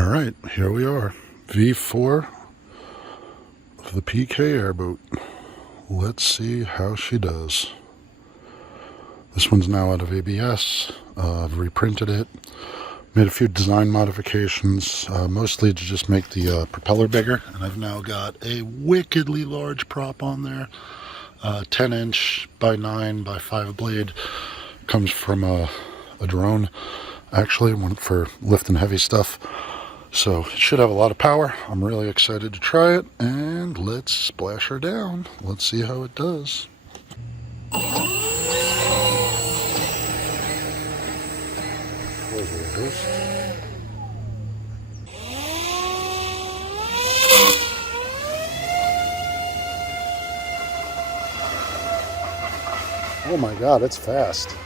All right, here we are. V4 of the PK Airboat. Let's see how she does. This one's now out of ABS. I've reprinted it. Made a few design modifications, mostly to just make the propeller bigger. And I've now got a wickedly large prop on there. 10 inch by 9 by 5 blade. Comes from a drone, actually, one for lifting heavy stuff. So it should have a lot of power. I'm really excited to try it, and let's splash her down. Let's see how it does. Oh my God, it's fast.